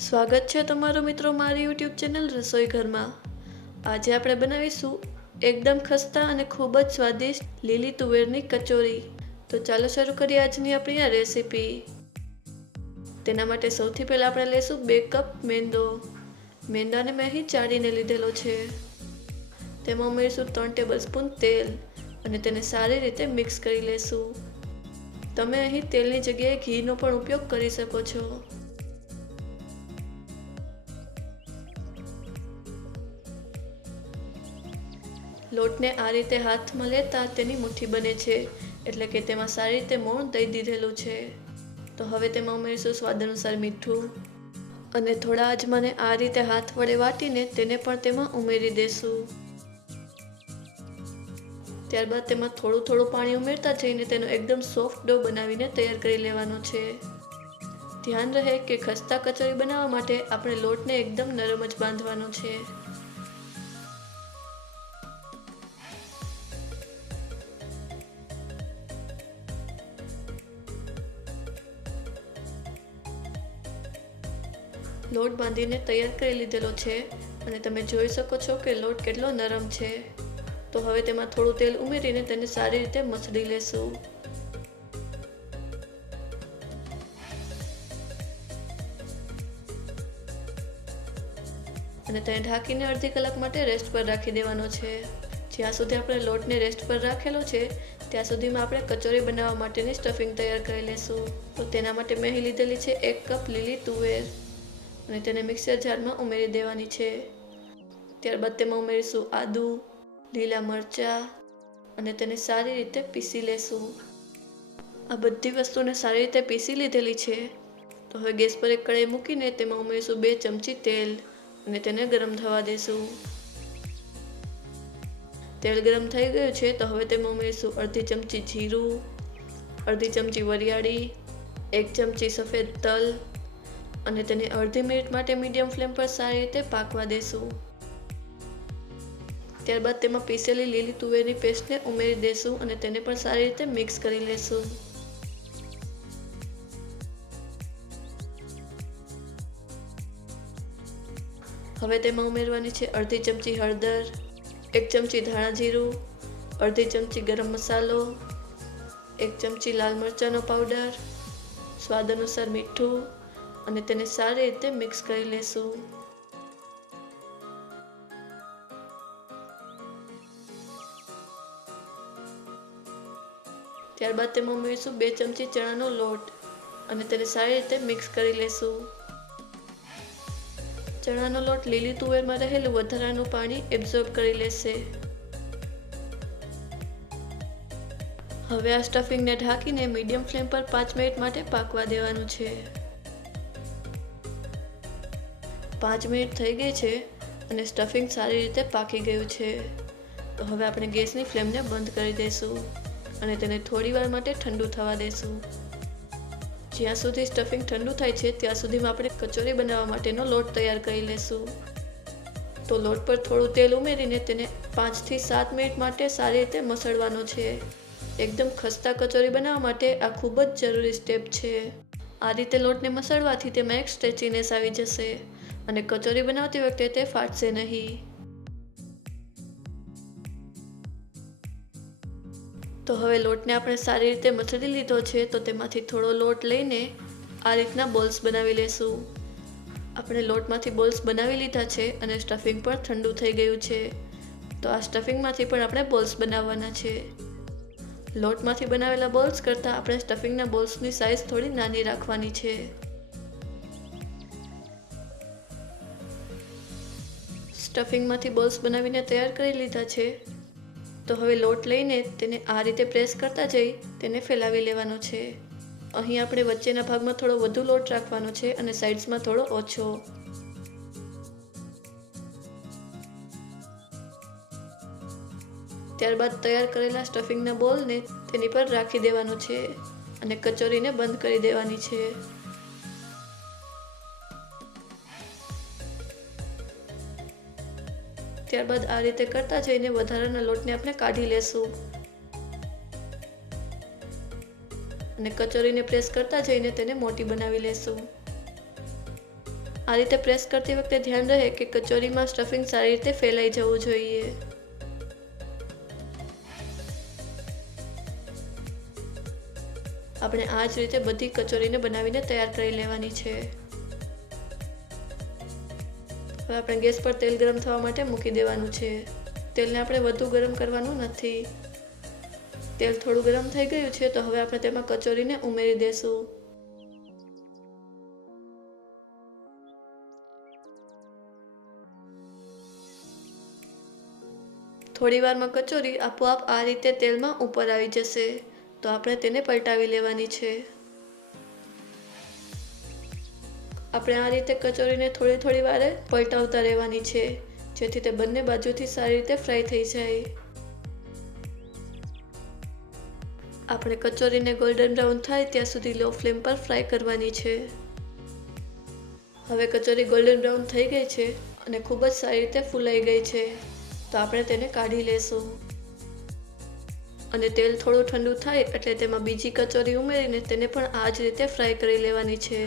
સ્વાગત છે તમારું મિત્રો મારી યુટ્યુબ ચેનલ રસોઈ ઘરમાં। આજે આપણે બનાવીશું એકદમ ખસ્તા અને ખૂબ જ સ્વાદિષ્ટ લીલી તુવેરની કચોરી। તો ચાલો શરૂ કરીએ આજની આપણી આ રેસીપી। તેના માટે સૌથી પહેલાં આપણે લઈશું 2 કપ મેંદો। મેંદાને મેં અહીં ચાળીને લીધેલો છે। તેમાં ઉમેરીશું 3 ટેબલસ્પૂન તેલ અને તેને સારી રીતે મિક્સ કરી લેશું। તમે અહીં તેલની જગ્યાએ ઘીનો પણ ઉપયોગ કરી શકો છો। લોટને આ રીતે હાથમાં લેતા તેની મુઠ્ઠી બને છે, એટલે કે તેમાં સારી રીતે મોણ દઈ દીધેલું છે। તો હવે તેમાં ઉમેરીશું સ્વાદ અનુસાર મીઠું અને થોડા અજમાને આ રીતે હાથ વડે વાટીને તેને પણ તેમાં ઉમેરી દેશું। ત્યારબાદ તેમાં થોડું પાણી ઉમેરતા જઈને તેનો એકદમ સોફ્ટ ડો બનાવીને તૈયાર કરી લેવાનો છે। ધ્યાન રહે કે ખસ્તા કચોરી બનાવવા માટે આપણે લોટને એકદમ નરમ જ બાંધવાનો છે। લોટ બાંધીને તૈયાર કરી લીધેલો છે અને તમે જોઈ શકો છો કે લોટ કેટલો નરમ છે। તો હવે તેમાં થોડું તેલ ઉમેરીને તેને સારી રીતે મસળી લેશું। અને તેને ઢાંકીને અડધી કલાક માટે રેસ્ટ પર રાખી દેવાનો છે। જ્યાં સુધી આપણે લોટને રેસ્ટ પર રાખેલો છે ત્યાં સુધીમાં આપણે કચોરી બનાવવા માટેની સ્ટફિંગ તૈયાર કરી લેશું। તો તેના માટે મેં અહીં લીધેલી છે 1 કપ લીલી તુવેર અને તેને મિક્સર જારમાં ઉમેરી દેવાની છે। ત્યારબાદ તેમાં ઉમેરીશું આદુ, લીલા મરચાં અને તેને સારી રીતે પીસી લેશું। આ બધી વસ્તુને સારી રીતે પીસી લીધેલી છે। તો હવે ગેસ પર એક કઢાઈ મૂકીને તેમાં ઉમેરીશું 2 ચમચી તેલ અને તેને ગરમ થવા દેશું। તેલ ગરમ થઈ ગયું છે તો હવે તેમાં ઉમેરીશું અડધી ચમચી જીરું, અડધી ચમચી વરિયાળી, 1 ચમચી સફેદ તલ અને તેને અડધી મિનિટ માટે મીડિયમ ફ્લેમ પર સારી રીતે પાકવા દેશું। ત્યારબાદ તેમાં પીસેલી લીલી તુવેરની પેસ્ટને ઉમેરી દેશું અને તેને પણ સારી રીતે મિક્સ કરી લેશું। હવે તેમાં ઉમેરવાની છે અડધી ચમચી હળદર, 1 ચમચી ધાણા જીરું, અડધી ચમચી ગરમ મસાલો, 1 ચમચી લાલ મરચાંનો પાવડર, સ્વાદ અનુસાર મીઠું અને તેને સારી રીતે મિક્સ કરી લેશું। ત્યારબાદ તેમાં ઉમેરીશું 2 ચમચી ચણાનો લોટ અને તેને સારી રીતે મિક્સ કરી લેશું। ચણાનો લોટ લીલી તુવેરમાં રહેલું વધારાનું પાણી એબ્ઝોર્બ કરી લેશે। હવે આ સ્ટફિંગને ઢાંકીને મીડિયમ ફ્લેમ પર 5 મિનિટ માટે પાકવા દેવાનું છે। 5 મિનિટ થઈ ગઈ છે અને સ્ટફિંગ સારી રીતે પાકી ગયું છે। તો હવે આપણે ગેસની ફ્લેમને બંધ કરી દઈશું અને તેને થોડી વાર માટે ઠંડુ થવા દઈશું। જ્યાં સુધી સ્ટફિંગ ઠંડુ થાય છે ત્યાં સુધીમાં આપણે કચોરી બનાવવા માટેનો લોટ તૈયાર કરી લેશું। તો લોટ પર થોડું તેલ ઉમેરીને તેને 5 થી 7 મિનિટ માટે સારી રીતે મસળવાનો છે। એકદમ ખસ્તા કચોરી બનાવવા માટે આ ખૂબ જ જરૂરી સ્ટેપ છે। આ રીતે લોટને મસળવાથી તેમાં એક સ્ટ્રેચીનેસ આવી જશે અને કચોરી બનાવતી વખતે તે ફાટશે નહીં। તો હવે લોટને આપણે સારી રીતે મસળી લીધો છે તો તેમાંથી થોડો લોટ લઈને આ રીતના બોલ્સ બનાવી લેશું। આપણે લોટમાંથી બોલ્સ બનાવી લીધા છે અને સ્ટફિંગ પણ ઠંડુ થઈ ગયું છે। તો આ સ્ટફિંગમાંથી પણ આપણે બોલ્સ બનાવવાના છે। લોટમાંથી બનાવેલા બોલ્સ કરતાં આપણે સ્ટફિંગના બોલ્સની સાઇઝ થોડી નાની રાખવાની છે। સ્ટફિંગમાંથી બોલ્સ બનાવીને તૈયાર કરી લીધા છે। તો હવે લોટ લઈને તેને આ રીતે પ્રેસ કરતા જઈ તેને ફેલાવી લેવાનો છે। અહીં આપણે વચ્ચેના ભાગમાં થોડો વધુ લોટ રાખવાનો છે અને સાઇડ્સમાં થોડો ઓછો। ત્યારબાદ તૈયાર કરેલા સ્ટફિંગના બોલને તેની પર રાખી દેવાનો છે અને કચોરીને બંધ કરી દેવાની છે। ત્યારબાદ આ રીતે કરતા જઈને વધારાના લોટને આપણે કાઢી લેશું અને કચોરીને પ્રેસ કરતા જઈને તેને મોટી બનાવી લેશું। આ રીતે પ્રેસ કરતી વખતે ધ્યાન રહે કે કચોરીમાં સ્ટફિંગ સારી રીતે ફેલાઈ જવું જોઈએ. આપણે આ જ રીતે બધી કચોરીને બનાવીને તૈયાર કરી લેવાની છે. હવે આપણે ગેસ પર તેલ ગરમ થવા માટે મૂકી દેવાનું છે. તેલને આપણે વધુ ગરમ કરવાનું નથી. તેલ થોડું ગરમ થઈ ગયું છે તો હવે આપણે તેમાં કચોરીને ઉમેરી દેશું. થોડી વારમાં કચોરી આપોઆપ આ રીતે તેલમાં ઉપર આવી જશે તો આપણે તેને પલટાવી લેવાની છે. આપણે આ રીતે કચોરીને થોડી વારે પલટાવતા રહેવાની છે જેથી તે બંને બાજુથી સારી રીતે ફ્રાય થઈ જાય. આપણે કચોરીને ગોલ્ડન બ્રાઉન થાય ત્યાં સુધી લો ફ્લેમ પર ફ્રાય કરવાની છે. હવે કચોરી ગોલ્ડન બ્રાઉન થઈ ગઈ છે અને ખૂબ જ સારી રીતે ફૂલાઈ ગઈ છે તો આપણે તેને કાઢી લેશું. અને તેલ થોડું ઠંડુ થાય એટલે તેમાં બીજી કચોરી ઉમેરીને તેને પણ આ જ રીતે ફ્રાય કરી લેવાની છે.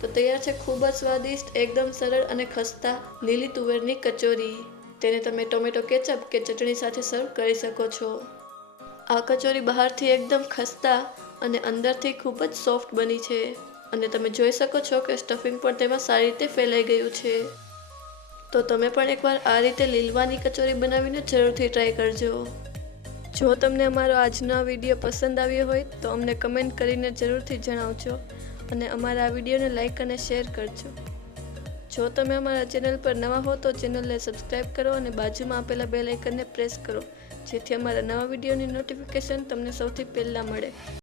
તો તૈયાર છે ખૂબ જ સ્વાદિષ્ટ, એકદમ સરળ અને ખસ્તા લીલી તુવેરની કચોરી. તેને તમે ટોમેટો કેચઅપ કે ચટણી સાથે સર્વ કરી શકો છો. આ કચોરી બહારથી એકદમ ખસ્તા અને અંદરથી ખૂબ જ સોફ્ટ બની છે અને તમે જોઈ શકો છો કે સ્ટફિંગ પણ તેમાં સારી રીતે ફેલાઈ ગયું છે. તો તમે પણ એકવાર આ રીતે લીલવાની કચોરી બનાવીને જરૂરથી ટ્રાય કરજો. જો તમને અમારો આજનો આ વિડીયો પસંદ આવ્યો હોય તો અમને કમેન્ટ કરીને જરૂરથી જણાવજો અને અમારા આ વિડીયોને લાઈક અને શેર કરજો. જો તમે અમારા ચેનલ પર નવા હો તો ચેનલને સબસ્ક્રાઈબ કરો અને બાજુમાં આપેલા બેલ આઇકનને પ્રેસ કરો જેથી અમારા નવા વિડીયોની નોટિફિકેશન તમને સૌથી પહેલાં મળે.